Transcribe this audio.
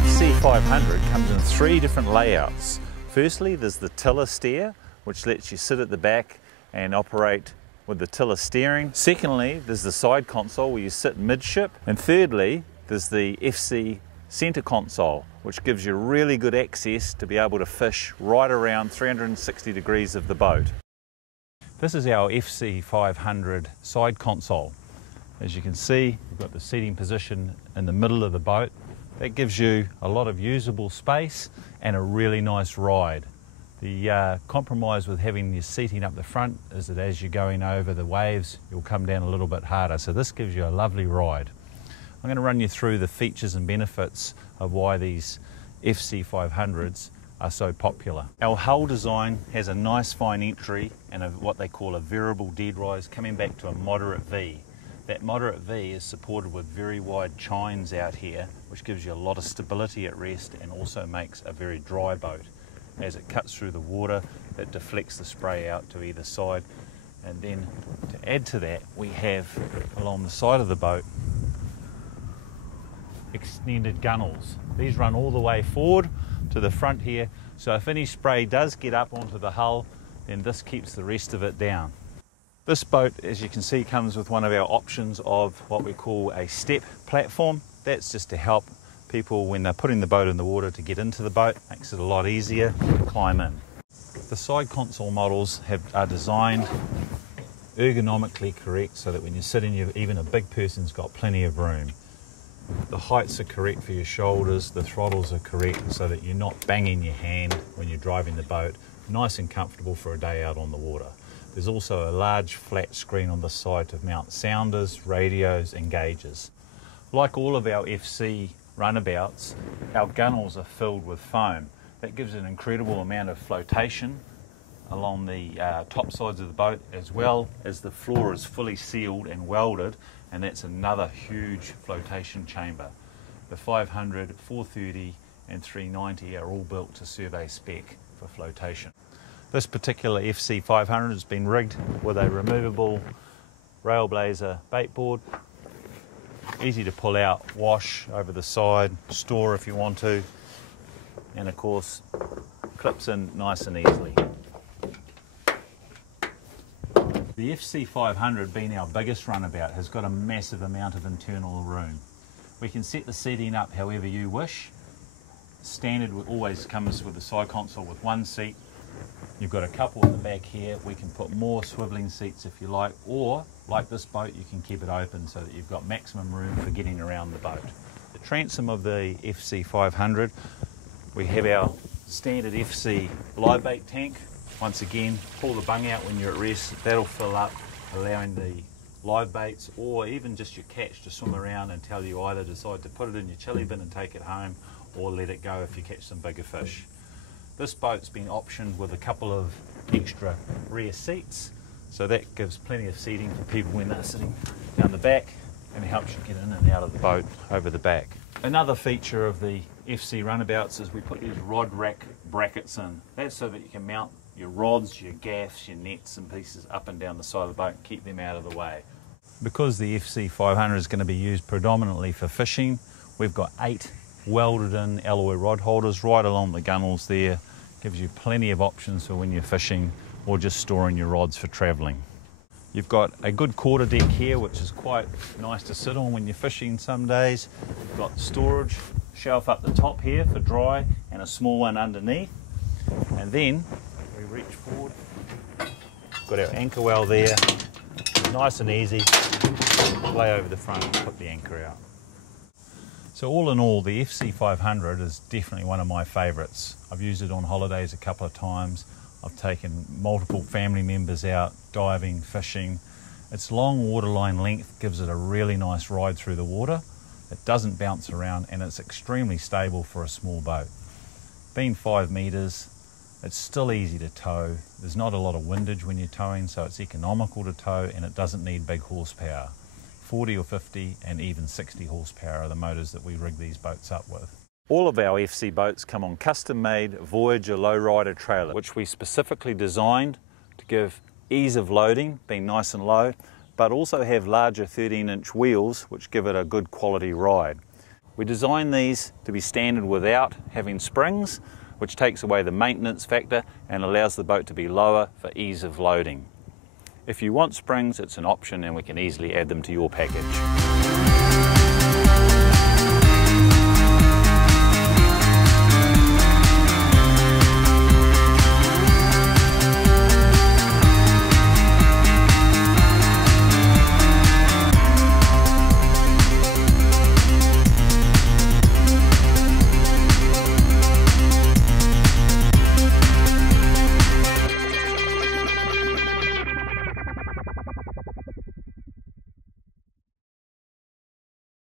FC500 comes in 3 different layouts. Firstly, there's the tiller steer, which lets you sit at the back and operate with the tiller steering. Secondly, there's the side console where you sit midship. And thirdly, there's the FC center console, which gives you really good access to be able to fish right around 360 degrees of the boat. This is our FC500 side console. As you can see, we've got the seating position in the middle of the boat. That gives you a lot of usable space and a really nice ride. The compromise with having your seating up the front is that as you're going over the waves, you'll come down a little bit harder. So this gives you a lovely ride. I'm going to run you through the features and benefits of why these FC500s are so popular. Our hull design has a nice fine entry and what they call a variable dead rise coming back to a moderate V. That moderate V is supported with very wide chines out here, which gives you a lot of stability at rest and also makes a very dry boat. As it cuts through the water, it deflects the spray out to either side. And then to add to that, we have along the side of the boat extended gunnels. These run all the way forward to the front here, so if any spray does get up onto the hull, then this keeps the rest of it down. This boat, as you can see, comes with one of our options of what we call a step platform. That's just to help people when they're putting the boat in the water to get into the boat. Makes it a lot easier to climb in. The side console models are designed ergonomically correct so that when you're sitting, even a big person's got plenty of room. The heights are correct for your shoulders, the throttles are correct so that you're not banging your hand when you're driving the boat. Nice and comfortable for a day out on the water. There's also a large flat screen on the side to mount sounders, radios and gauges. Like all of our FC runabouts, our gunnels are filled with foam. That gives an incredible amount of flotation along the top sides of the boat, as well as the floor is fully sealed and welded, and that's another huge flotation chamber. The 500, 430 and 390 are all built to survey spec for flotation. This particular FC500 has been rigged with a removable Railblazer bait board. Easy to pull out, wash over the side, store if you want to, and of course clips in nice and easily. The FC500, being our biggest runabout, has got a massive amount of internal room. We can set the seating up however you wish. Standard always comes with the side console with one seat. You've got a couple in the back here. We can put more swiveling seats if you like, or like this boat, you can keep it open so that you've got maximum room for getting around the boat. The transom of the FC500, we have our standard FC live bait tank. Once again, pull the bung out when you're at rest. That'll fill up, allowing the live baits or even just your catch to swim around until you either decide to put it in your chili bin and take it home, or let it go if you catch some bigger fish. This boat's been optioned with a couple of extra rear seats, so that gives plenty of seating for people when they're sitting down the back, and it helps you get in and out of the boat over the back. Another feature of the FC runabouts is we put these rod rack brackets in. That's so that you can mount your rods, your gaffs, your nets and pieces up and down the side of the boat and keep them out of the way. Because the FC500 is going to be used predominantly for fishing, we've got 8 welded in alloy rod holders right along the gunnels there. Gives you plenty of options for when you're fishing or just storing your rods for travelling. You've got a good quarter deck here, which is quite nice to sit on when you're fishing some days. You've got storage shelf up the top here for dry and a small one underneath. And then we reach forward, got our anchor well there, nice and easy, lay over the front and put the anchor out. So all in all, the FC500 is definitely one of my favourites. I've used it on holidays a couple of times. I've taken multiple family members out diving, fishing. Its long waterline length gives it a really nice ride through the water. It doesn't bounce around and it's extremely stable for a small boat. Being 5 metres, it's still easy to tow. There's not a lot of windage when you're towing, so it's economical to tow and it doesn't need big horsepower. 40 or 50 and even 60 horsepower are the motors that we rig these boats up with. All of our FC boats come on custom-made Voyager Lowrider trailer, which we specifically designed to give ease of loading, being nice and low, but also have larger 13-inch wheels which give it a good quality ride. We designed these to be standard without having springs, which takes away the maintenance factor and allows the boat to be lower for ease of loading. If you want springs, it's an option and we can easily add them to your package.